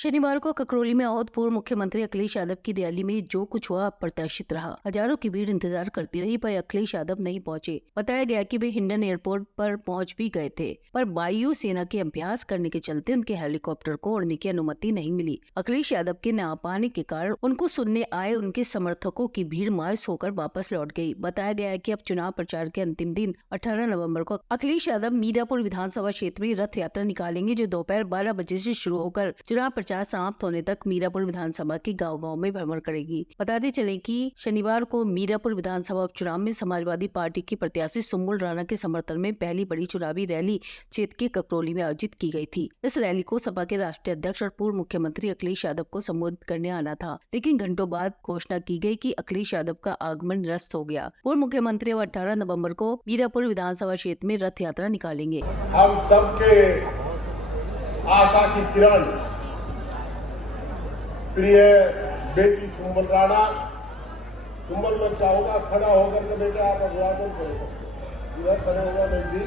शनिवार को ककरौली में आहूत पूर्व मुख्यमंत्री अखिलेश यादव की रैली में जो कुछ हुआ अप्रत्याशित रहा। हजारों की भीड़ इंतजार करती रही पर अखिलेश यादव नहीं पहुंचे। बताया गया कि वे हिंडन एयरपोर्ट पर पहुंच भी गए थे, पर वायु सेना के अभ्यास करने के चलते उनके हेलीकॉप्टर को उड़ने की अनुमति नहीं मिली। अखिलेश यादव के न आ पाने के कारण उनको सुनने आए उनके समर्थकों की भीड़ मायूस होकर वापस लौट गयी। बताया गया है कि अब चुनाव प्रचार के अंतिम दिन 18 नवम्बर को अखिलेश यादव मीरापुर विधानसभा क्षेत्र में रथ यात्रा निकालेंगे, जो दोपहर 12 बजे से शुरू होकर चुनाव प्रचार समाप्त होने तक मीरापुर विधानसभा के गांव-गांव में भ्रमण करेगी। बताते चले कि शनिवार को मीरापुर विधानसभा उपचुनाव में समाजवादी पार्टी की प्रत्याशी सुम्बुल राणा के समर्थन में पहली बड़ी चुनावी रैली क्षेत्र के ककरौली में आयोजित की गई थी। इस रैली को सपा के राष्ट्रीय अध्यक्ष और पूर्व मुख्यमंत्री अखिलेश यादव को संबोधित करने आना था, लेकिन घंटों बाद घोषणा की गई कि अखिलेश यादव का आगमन निरस्त हो गया। पूर्व मुख्यमंत्री 18 नवम्बर को मीरापुर विधानसभा क्षेत्र में रथ यात्रा निकालेंगे। हम सबके आशा की किरण प्रिय बेटी सुम्बुल राणा, सुम्बुल में चाहूंगा खड़ा होकर के बेटा आप अभिवादन करेगा, इधर खड़े होगा नहीं।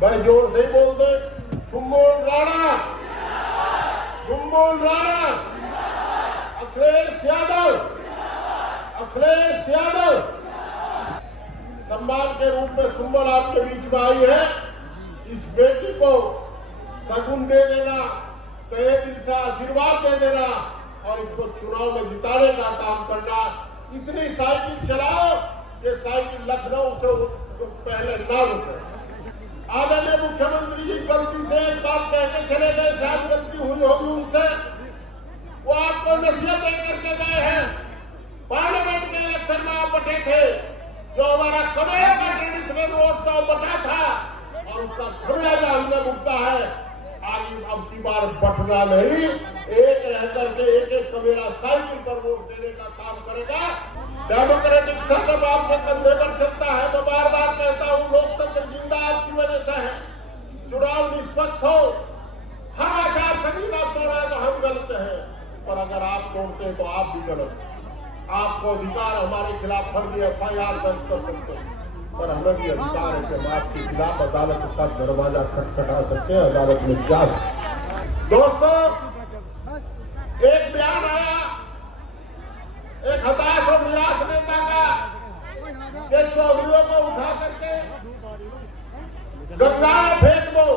भाई जोर से बोल दे, सुम्बुल राणा, सुम्बुल राणा, अखिलेश यादव, अखिलेश यादव। सम्मान के रूप में सुम्बुल आपके बीच में आई है। इस बेटी को सगुन दे देना, तहे दिल से आशीर्वाद दे देना और इसको चुनाव में जिताने का काम करना। इतनी साइकिल चलाओ कि साइकिल लखनऊ से पहले ना रुके। आदरणीय मुख्यमंत्री जी गलती से एक बात कहने चले गए, शायद गलती हुई होगी उनसे। वो आपको नसीहत देकर के गए हैं। पार्लियामेंट के इलेक्शन में आप बटे थे, जो हमारा कमेरा का ट्रेडिशनल वोट का बटा था और उसका खमियाजा हमने भुगता है। आगे अब की बार बटना नहीं, एक रह करके एक एक कमेरा साइकिल पर वोट देने का काम करेगा। डेमोक्रेटिक सेटअप आपके कंधे पर चलता है। मैं बार बार कहता हूँ, लोकतंत्र जिंदा आपकी वजह से है। चुनाव निष्पक्ष हो, हम आचार संहिता तोड़ा तो हम गलत है, पर अगर आप तोड़ते हैं तो आप भी गलत हैं। आपको अधिकार हमारे खिलाफ फर्जी FIR दर्ज कर सकते हैं, पर हमें भी अधिकार है कि हम आपके खिलाफ अदालत का दरवाजा खटखटा सकते हैं, अदालत में जा सकते। दोस्तों, एक बयान आया एक हताश और निराश नेता का कि चौधरीयों को उठा करके गंगा में फेंक दो।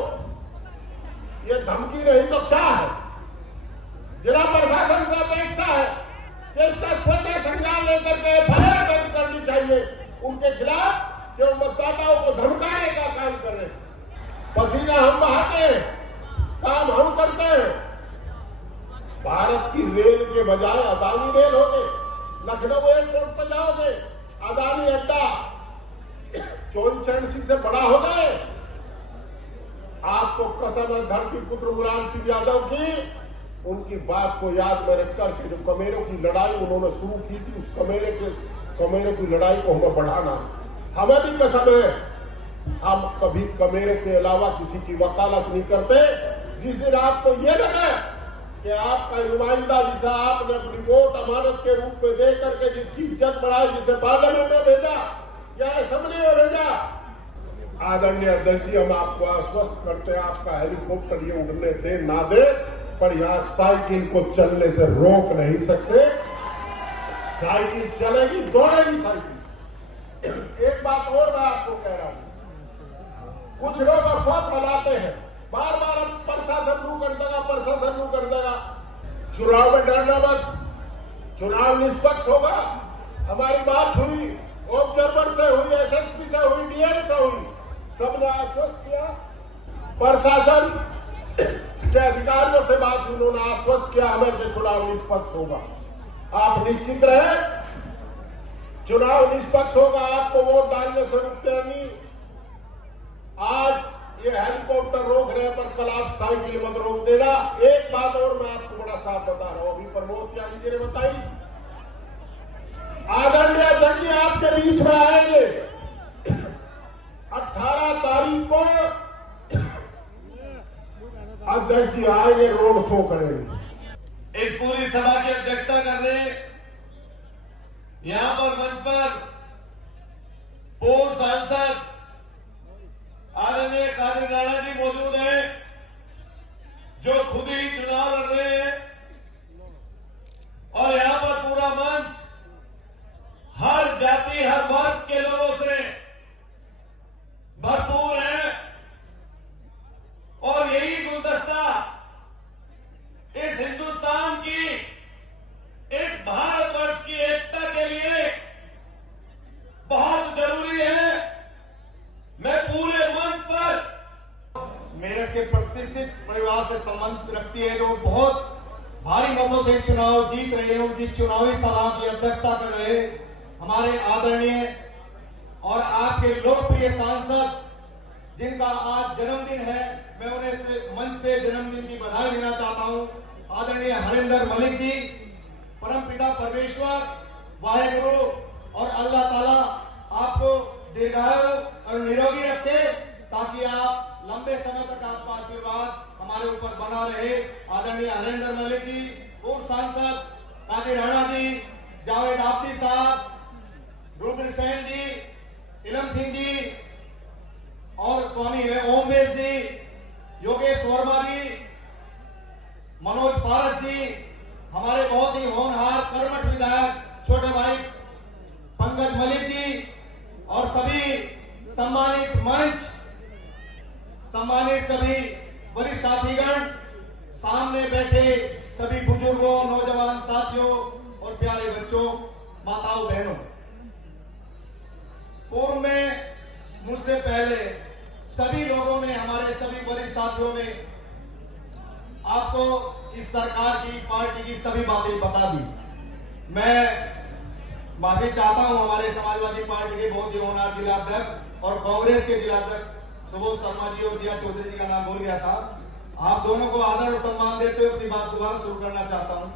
ये धमकी नहीं तो क्या है? जिला प्रशासन से अपेक्षा है कि इसका स्वतः संज्ञान लेकर के FIR दर्ज करनी चाहिए उनके खिलाफ, जो मतदाताओं को धमकाने का काम कर रहे हैं। पसीना हम बहाते हैं, काम हम करते हैं। भारत की रेल के बजाय अदानी रेल हो गए। लखनऊ एयरपोर्ट पर जाओगे, अदानी अड्डा 24 से बड़ा हो गए। आपको कसम है धरती पुत्र मुलायम सिंह यादव की, उनकी बात को याद में रख करके जो कमेरों की लड़ाई उन्होंने शुरू की थी, उस कमेरों की लड़ाई को हमें बढ़ाना। हमें भी कसम है, हम कभी कमेरे के अलावा किसी की वकालत नहीं करते। जिस दिन आपको ये लगे कि आपका नुमाइंदा जिसे आपने अपनी वोट अमानत के रूप में दे करके जिसकी इज्जत बढ़ाई, जिसे पार्लियामेंट में भेजा या असेंबली में भेजा, आदरणीय अध्यक्ष जी, हम आपको आश्वस्त करते हैं, आपका हेलीकॉप्टर ये उड़ने दे ना दे, पर यहाँ साइकिल को चलने से रोक नहीं सकते। साइकिल चलेगी, दौड़ेगी साइकिल। एक बात और मैं आपको कह रहा हूं, कुछ लोग अफवाह फैलाते हैं, बार बार प्रशासन रू कर देगा, प्रशासन रू कर देगा। चुनाव में डरना मत, चुनाव निष्पक्ष होगा। हमारी बात हुई, ऑब्जर्वर से हुई, SSP से हुई, DM से हुई, सबने आश्वस्त किया। प्रशासन के अधिकारियों से बात हुई, उन्होंने आश्वस्त किया हमें कि चुनाव निष्पक्ष होगा। आप निश्चित रहे, चुनाव निष्पक्ष होगा, आपको वोट डालने से रुकते नहीं। आज ये हेलीकॉप्टर रोक रहे हैं, पर कल आप साइकिल मत रोक देना। एक बात और मैं आपको बड़ा साफ बता रहा हूं, अभी प्रमोद त्यागी जी ने बताई, आदरणीय अध्यक्ष जी आपके बीच में आएंगे 18 तारीख को। अध्यक्ष जी आएंगे, रोड शो करेंगे। इस पूरी सभा की अध्यक्षता कर रहे, यहाँ पर मंच पर पूर्व सांसद आदरणीय कादिर राणा जी मौजूद हैं, जो खुद ही चुनाव लड़ रहे हैं, और यहां पर पूरा मंच हर जाति हर वर्ग के लोगों से भरपूर है। और यही गुलदस्ता इस हिंदुस्तान की, इस भारतवर्ष की एकता के लिए बहुत जरूरी है। मैं पूरे मंच पर मेरठ के प्रतिष्ठित परिवार से संबंध रखती है, जो बहुत भारी मतों से चुनाव जीत रहे हैं, उनकी चुनावी सभा की अध्यक्षता कर रहे हमारे आदरणीय और आपके लोकप्रिय सांसद, जिनका आज जन्मदिन है, मैं उन्हें मंच से जन्मदिन की बधाई देना चाहता हूं। आदरणीय हरिंदर मलिक जी, परमपिता परमेश्वर वाहेगुरु और अल्लाह ताला आपको दीर्घायु और निरोगी रखे, ताकि आप लंबे समय तक आपका आशीर्वाद हमारे ऊपर बना रहे। आदरणीय हरिंदर मलिक जी, पूर्व सांसद कादिर राणा जी, जावेद आफती साहब, रुद्र सेन जी, इलम सिंह जी और स्वामी ओमवेश जी, योगेश वर्मा जी, मनोज पारस जी, हमारे बहुत ही होनहार कर्मठ विधायक छोटे भाई पंकज मलिक जी, और सभी सम्मानित मंच, सम्मानित सभी वरिष्ठ साथीगण, सामने बैठे सभी बुजुर्गों, नौजवान साथियों और प्यारे बच्चों, माताओं बहनों, पूर्व में मुझसे पहले सभी लोगों ने, हमारे सभी वरिष्ठ साथियों ने आपको इस सरकार की, पार्टी की सभी बातें बता दी। मैं माफी चाहता हूं हमारे समाजवादी पार्टी के बहुत ही होनहार जिलाध्यक्ष और कांग्रेस के जिलाध्यक्ष सुबोध शर्मा जी और दिया चौधरी जी का नाम भूल गया था। आप दोनों को आदर और सम्मान देते हुए अपनी बात दोबारा शुरू करना चाहता हूं।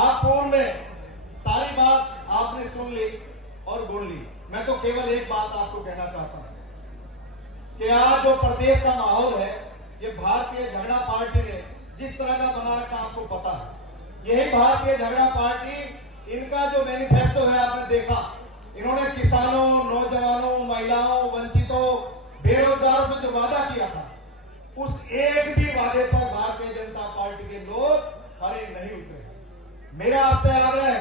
आप पूर्व में सारी बात आपने सुन ली और गुण ली। मैं तो केवल एक बात आपको कहना चाहता हूं कि आज जो प्रदेश का माहौल है, ये भारतीय झगड़ा पार्टी ने जिस तरह का बना रखा आपको पता है। यही भारतीय झगड़ा पार्टी, इनका जो मैनिफेस्टो है आपने देखा, इन्होंने किसानों, नौजवानों, महिलाओं, वंचितों, बेरोजगारों से जो वादा किया था, उस एक भी वादे पर भारतीय जनता पार्टी के लोग खड़े नहीं उतरे। मेरा आपसे आग्रह है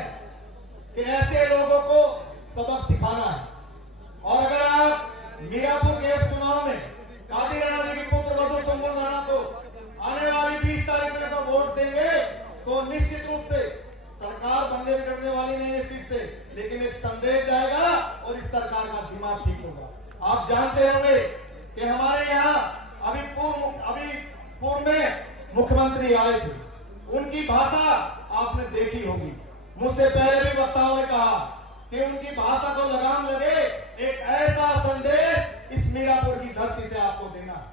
कि ऐसे लोगों को सबक सिखाना है। और अगर आप मीरापुर के उपचुनाव में कादिर राणा जी के पुत्र वधु सुम्बुल राणा को आने वाली 20 तारीख को वोट देंगे, तो निश्चित रूप से सरकार बनने करने वाली नहीं है सीट से, लेकिन एक संदेश जाएगा और इस सरकार का दिमाग ठीक होगा। आप जानते होंगे कि हमारे यहाँ अभी पूर्व में मुख्यमंत्री आए थे, उनकी भाषा आपने देखी होगी। मुझसे पहले भी वक्ताओं ने कहा कि उनकी भाषा को लगाम लगे, एक ऐसा संदेश इस मीरापुर की धरती से आपको देना है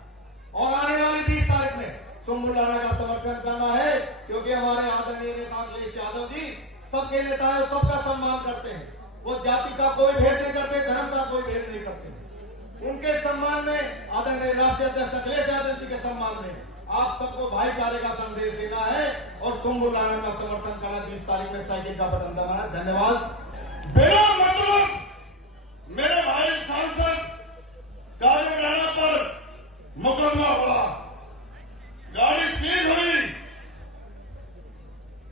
और आने वाली 20 तारीख में सुम्बुल राणा का समर्थन करना है, क्योंकि हमारे आदरणीय नेता अखिलेश यादव जी सबके नेता है, सबका सम्मान करते हैं। वो जाति का कोई भेद नहीं करते, धर्म का कोई भेद नहीं करते। उनके सम्मान में, आदरणीय राष्ट्रीय अध्यक्ष अखिलेश यादव जी के सम्मान में आप सबको भाईचारे का संदेश देना है और सुम्बुल राणा का समर्थन करना 20 तारीख में साइकिल का बटन दबाना। धन्यवाद। बिना मतलब मेरे भाई सांसद कादिर राणा पर मुकदमा हुआ, गाड़ी सील हुई,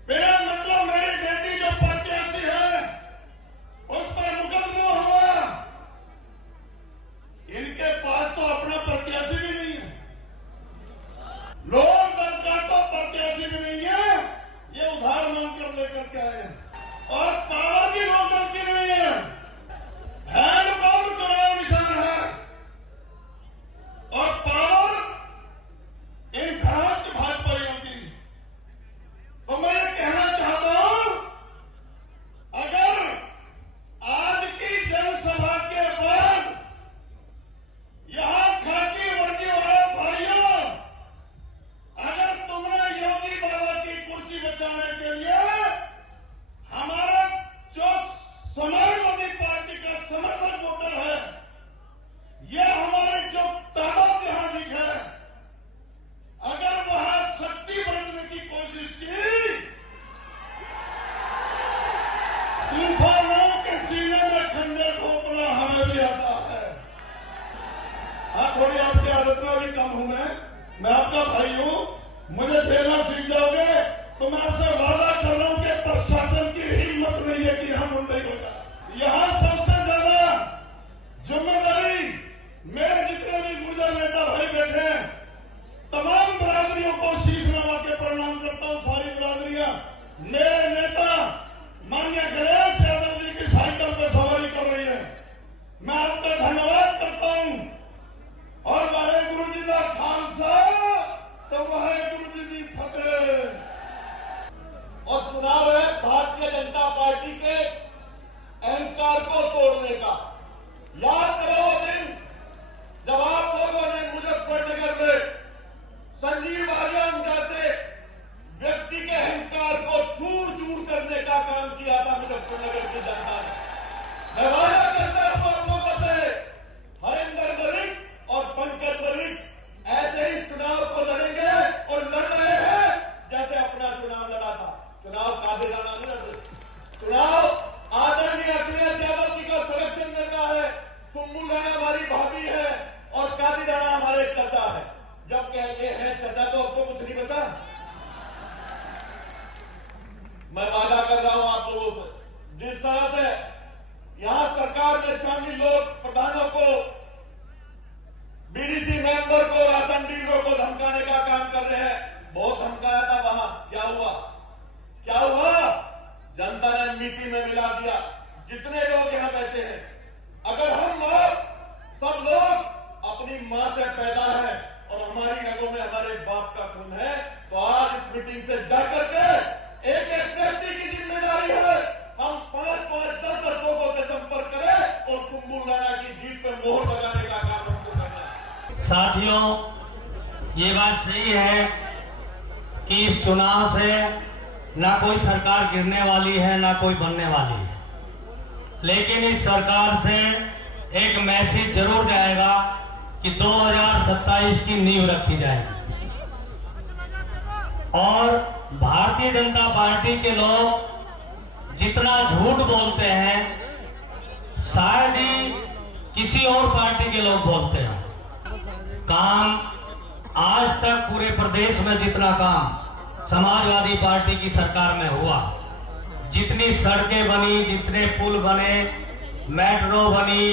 बिना मतलब मेरी बेटी जो प्रत्याशी है उस पर मुकदमा हुआ। इनके पास तो अपना प्रत्याशी भी नहीं है, लोक दल का तो प्रत्याशी भी नहीं है, ये उधार मांगकर लेकर के आए हैं। और पावर की लोक दल की नहीं है, हैंडपंप चुनाव निशान है। और पावर थोड़ी आपकी आदत में भी कम हूं मैं आपका भाई हूं, मुझे झेलना सीख जाओगे तो मैं आपसे वादा कर रहा हूं कि प्रशासन की हिम्मत नहीं है कि हम मुंबई को जाए। यहाँ सबसे ज्यादा जिम्मेदारी मेरे जितने भी गुर्जर नेता भाई बैठे हैं, तमाम बिरादरियों को शीश नवा के प्रणाम करता हूं। सारी बिरादरियां मेरे नेता माननीय अखिलेश यादव जी की साइकिल पर सवारी कर रही है, मैं आपका धन्यवाद करता हूं। और वाहेगुरु जी का खालसा तो वाहेगुरु जी की फतेह। और चुनाव है भारतीय जनता पार्टी के अहंकार को तोड़ने का। याद करो वो दिन जब आप लोगों ने मुजफ्फरनगर में संजीव आर्यन जैसे व्यक्ति के अहंकार को चूर चूर करने का काम किया था मुजफ्फरनगर की जनता ने। मैं वादा करता हूं आप लोगों से, हरिंदर मलिक और पंकज मलिक ऐसे ही चुनाव को लड़ेंगे और लड़ रहे हैं जैसे अपना चुनाव लड़ा था। चुनाव काबेलाना नहीं लड़ रहे, चुनाव आदरणीय अखिलेश यादव जी का संरक्षण करना है। सुम्बुल राणा हमारी भाभी है और कादी राणा हमारे चाचा है। जब कह ये है चाचा तो आपको कुछ नहीं बचा। मैं वादा कर रहा हूं आप लोगों से, जिस तरह से यहां सरकार में शामिल लोग प्रधानों को, बीडीसी मेंबर को, राशन डीलरों को धमकाने का काम कर रहे हैं। बहुत धमकाया था वहां, क्या हुआ? क्या हुआ? जनता ने मिट्टी में मिला दिया। जितने लोग यहां बैठे हैं, अगर हम लोग सब लोग अपनी मां से पैदा हैं और हमारी रगों में हमारे बाप का खून है, तो आज इस मीटिंग से जाकर के एक एक व्यक्ति की जिम्मेदारी है, हम 5-5, 10-10 लोगों से संपर्क करें और सुम्बुल राणा की जीत पर मोहर लगाने का काम हमको करना है। साथियों, ये बात सही है कि इस चुनाव से ना कोई सरकार गिरने वाली है ना कोई बनने वाली है, लेकिन इस सरकार से एक मैसेज जरूर जाएगा कि 2027 की नींव रखी जाएगी। और भारतीय जनता पार्टी के लोग जितना झूठ बोलते हैं, शायद ही किसी और पार्टी के लोग बोलते हैं। काम आज तक पूरे प्रदेश में जितना काम समाजवादी पार्टी की सरकार में हुआ, जितनी सड़कें बनी, जितने पुल बने, मेट्रो बनी,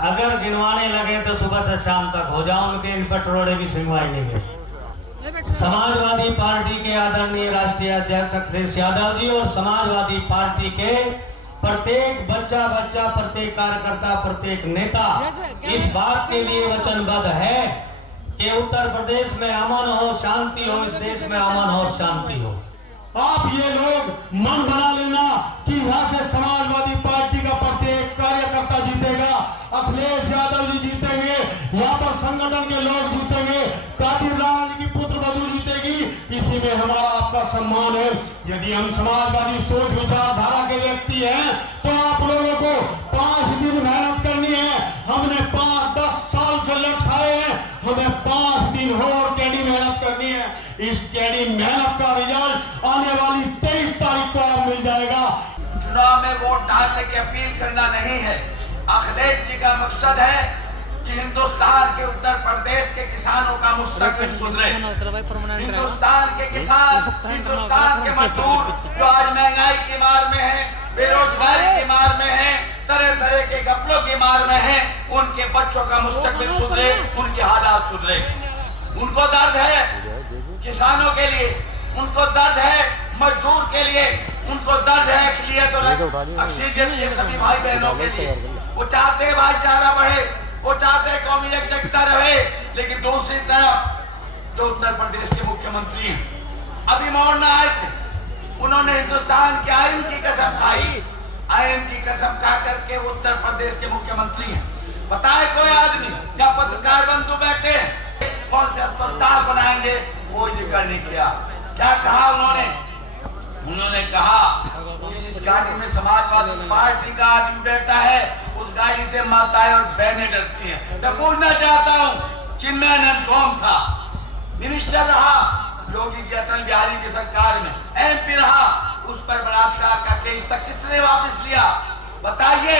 अगर गिनवाने लगे तो सुबह से शाम तक हो जाओ, उनके इन पटरोड़े की सुनवाई नहीं है। समाजवादी पार्टी के आदरणीय राष्ट्रीय अध्यक्ष अखिलेश यादव जी और समाजवादी पार्टी के प्रत्येक बच्चा, प्रत्येक कार्यकर्ता, प्रत्येक नेता इस बात के लिए वचनबद्ध है कि उत्तर प्रदेश में अमन हो, शांति हो, इस देश में अमन और शांति हो। आप ये लोग मन बना लेना कि यहाँ से समाजवादी पार्टी का प्रत्येक कार्यकर्ता जीतेगा, अखिलेश यादव जी जीतेंगे, यहाँ पर संगठन के लोग जीतेंगे, कादी राणा जी की पुत्र वधू जीतेगी। इसी में हमारा आपका सम्मान है। यदि हम समाजवादी सोच विचारधारा के व्यक्ति हैं तो आप लोगों को 5 दिन मेहनत करनी है। हमने 5-10 साल से लड़ खाए हैं, हमें 5 दिन और टेढ़ी मेहनत करनी है। इस टेढ़ी मेहनत का रिजल्ट आने वाली 23 तारीख को आप मिल जाएगा। चुनाव में वोट डालने की अपील करना नहीं है। अखिलेश जी का मकसद है कि हिंदुस्तान के उत्तर प्रदेश के किसानों का मुस्तकबिल सुधरे। हिंदुस्तान के किसान, हिंदुस्तान के मजदूर जो आज महंगाई की मार में है, बेरोजगारी की मार में है, तरह तरह के घपलों की मार में है, उनके बच्चों का मुस्तकबिल सुधरे, उनके हालात सुधरे। उनको दर्द है किसानों के लिए, उनको दर्द है मजदूर के लिए, उनको दर्द है अक़लियत और अक्सरियत के सभी भाई बहनों के लिए। वो चाहते हैं भाईचारा बढ़े, वो चाहते हैं कौमी एकजुटता रहे। लेकिन दूसरी तरफ जो उत्तर प्रदेश के मुख्यमंत्री हैं, अभी मोड़ना आए थे, उन्होंने हिंदुस्तान के आइन की कसम खाई। आइन की कसम खा करके उत्तर प्रदेश के मुख्यमंत्री हैं। बताए कोई आदमी या पत्रकार बंधु बैठे हैं कौन से अस्पताल बनाएंगे, वो जिक्र नहीं किया। क्या कहा उन्होंने? उन्होंने कहा कि जिस गाड़ी में समाजवादी पार्टी का आदमी बैठा है उस गाड़ी से माताएं और बहनें डरती हैं। मैं पूछना चाहता हूँ, चिन्मयानंद कौन था? मिनिस्टर रहा योगी की अटल बिहारी की सरकार में, MP रहा, उस पर बलात्कार का केस तक किसने वापस लिया? बताइए।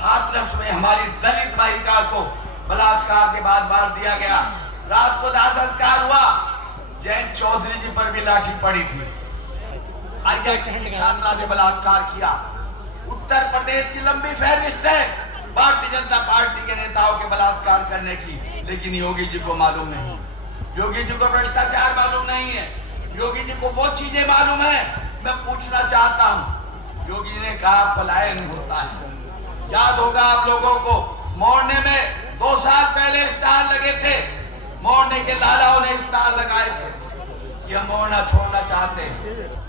हाथरस में हमारी दलित बालिका को बलात्कार के बाद मार दिया गया। रात को दाह संस्कार हुआ, जैन चौधरी जी पर भी लाठी पड़ी थी। IIT छात्रा ने बलात्कार किया। उत्तर प्रदेश की लंबी फहरिस्त है भारतीय जनता पार्टी के नेताओं के बलात्कार करने की, लेकिन योगी जी को मालूम नहीं। योगी जी को भ्रष्टाचार मालूम नहीं है। योगी जी को वो चीजें मालूम है। मैं पूछना चाहता हूँ, योगी जी ने कहा पलायन होता है। याद होगा आप लोगों को, मोड़ने में 2 साल पहले स्टार लगे थे। मोड़ने के लालाओं ने स्टार लगाए थे कि हम मोड़ना छोड़ना चाहते हैं।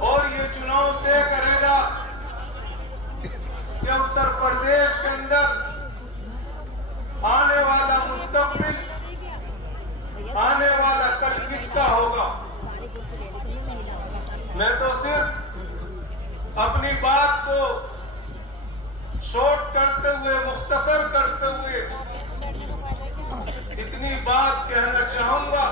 और ये चुनाव तय करेगा कि उत्तर प्रदेश के अंदर आने वाला मुस्तकबिल, आने वाला कल किसका होगा। मैं तो सिर्फ अपनी बात को शॉर्ट करते हुए, मुख्तसर करते हुए इतनी बात कहना चाहूंगा